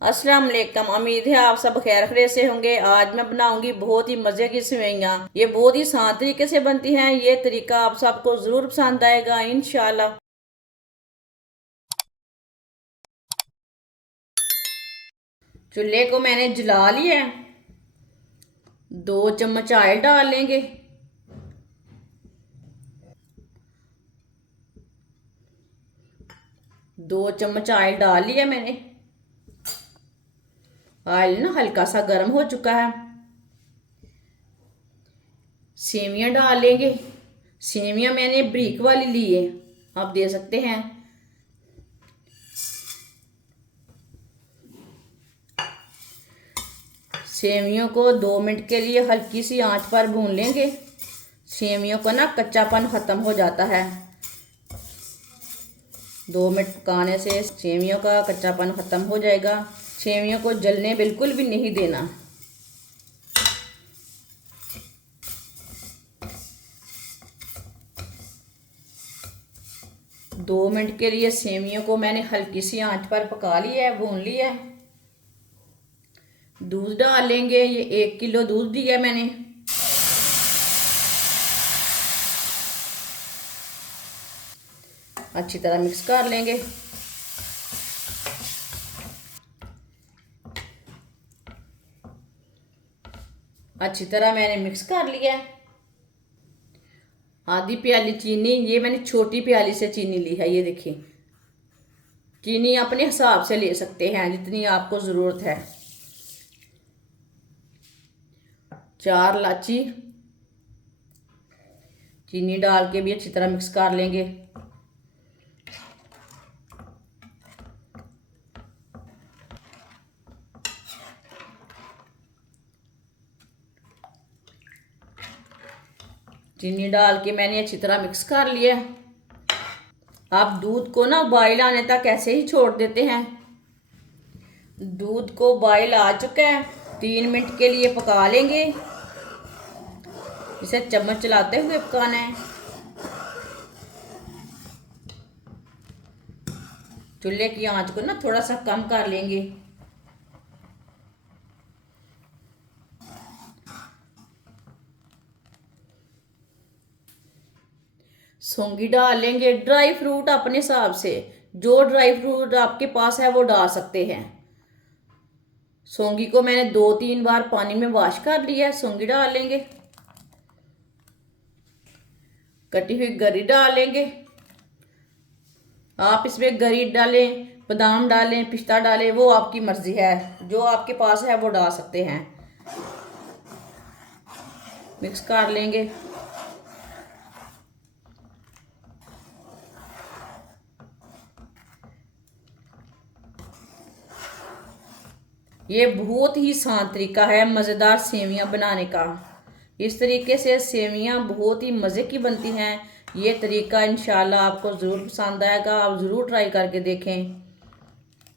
अस्सलाम वालेकुम। उम्मीद है आप सब खैर खैरियत से होंगे। आज मैं बनाऊंगी बहुत ही मज़े की सेवइयाँ। ये बहुत ही आसान तरीके से बनती हैं। ये तरीका आप सबको ज़रूर पसंद आएगा इंशाल्लाह। चूल्हे को मैंने जला लिया है। 2 चम्मच ऑयल डाल लेंगे। 2 चम्मच ऑयल डाल लिया मैंने। ऑयल ना हल्का सा गर्म हो चुका है। सेवियां डाल लेंगे। सेवियां मैंने ब्रीक वाली ली है, आप दे सकते हैं। सेवियों को 2 मिनट के लिए हल्की सी आंच पर भून लेंगे। सेवियों का ना कच्चापन ख़त्म हो जाता है। 2 मिनट पकाने से सेवियों का कच्चापन ख़त्म हो जाएगा। सेवियों को जलने बिल्कुल भी नहीं देना। दो मिनट के लिए सेवियों को मैंने हल्की सी आंच पर पका लिया है, भून लिया है। दूध डाल लेंगे। ये 1 किलो दूध दिया मैंने। अच्छी तरह मिक्स कर लेंगे। अच्छी तरह मैंने मिक्स कर लिया है। आधी प्याली चीनी, ये मैंने छोटी प्याली से चीनी ली है। ये देखिए, चीनी अपने हिसाब से ले सकते हैं जितनी आपको ज़रूरत है। 4 इलायची चीनी डाल के भी अच्छी तरह मिक्स कर लेंगे। चीनी डाल के मैंने अच्छी तरह मिक्स कर लिया। आप दूध को ना बॉयल आने तक ऐसे ही छोड़ देते हैं। दूध को बॉयल आ चुका है। 3 मिनट के लिए पका लेंगे। इसे चम्मच चलाते हुए पकाना है। चूल्हे की आंच को ना थोड़ा सा कम कर लेंगे। सौंगी डाल लेंगे। ड्राई फ्रूट अपने हिसाब से, जो ड्राई फ्रूट आपके पास है वो डाल सकते हैं। सौंगी को मैंने 2-3 बार पानी में वॉश कर लिया है। सौंगी डाल लेंगे। कटी हुई गरी डाल लेंगे। आप इसमें गरी डालें, बादाम डालें, पिस्ता डालें, वो आपकी मर्जी है। जो आपके पास है वो डाल सकते हैं। मिक्स कर लेंगे। ये बहुत ही आसान तरीका है मज़ेदार सेवियां बनाने का। इस तरीके से सेवियां बहुत ही मज़े की बनती हैं। ये तरीका इंशाल्लाह आपको ज़रूर पसंद आएगा। आप ज़रूर ट्राई करके देखें।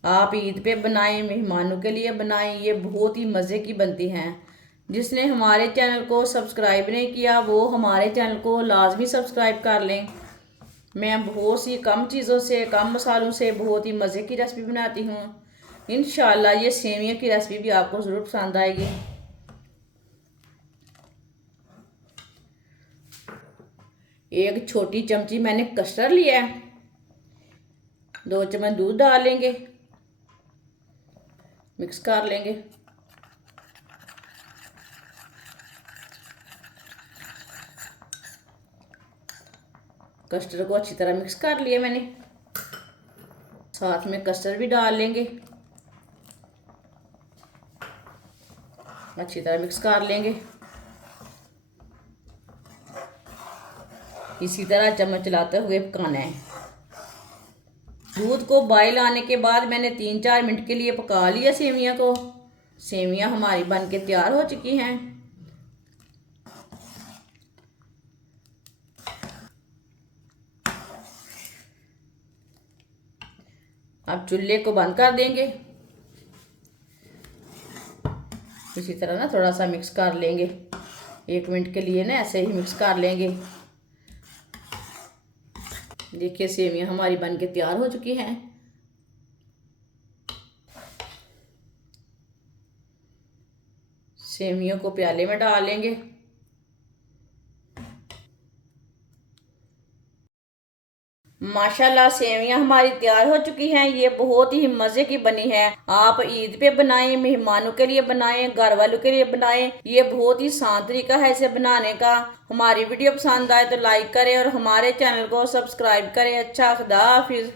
आप ईद पे बनाएं, मेहमानों के लिए बनाएं। ये बहुत ही मज़े की बनती हैं। जिसने हमारे चैनल को सब्सक्राइब नहीं किया वो हमारे चैनल को लाजमी सब्सक्राइब कर लें। मैं बहुत सी कम चीज़ों से, कम मसालों से बहुत ही मज़े की रेसिपी बनाती हूँ। इंशाल्लाह ये सेवियों की रेसिपी भी आपको ज़रूर पसंद आएगी। एक छोटी चमची मैंने कस्टर्ड लिया है। 2 चम्मच दूध डाल लेंगे। मिक्स कर लेंगे। कस्टर्ड को अच्छी तरह मिक्स कर लिया मैंने। साथ में कस्टर्ड भी डाल लेंगे। अच्छी तरह मिक्स कर लेंगे। इसी तरह चम्मच चलाते हुए पकाना है। दूध को बॉयल आने के बाद मैंने 3-4 मिनट के लिए पका लिया सेवियां को। सेवियां हमारी बन के तैयार हो चुकी हैं। अब चूल्हे को बंद कर देंगे। इसी तरह ना थोड़ा सा मिक्स कर लेंगे। 1 मिनट के लिए ना ऐसे ही मिक्स कर लेंगे। देखिए सेवियां हमारी बन के तैयार हो चुकी हैं। सेवियों को प्याले में डाल लेंगे। माशाल्लाह सेवियां हमारी तैयार हो चुकी हैं। ये बहुत ही मज़े की बनी है। आप ईद पे बनाएं, मेहमानों के लिए बनाएं, घर वालों के लिए बनाएं। ये बहुत ही आसान तरीका है इसे बनाने का। हमारी वीडियो पसंद आए तो लाइक करें और हमारे चैनल को सब्सक्राइब करें। अच्छा, खुदा हाफिज।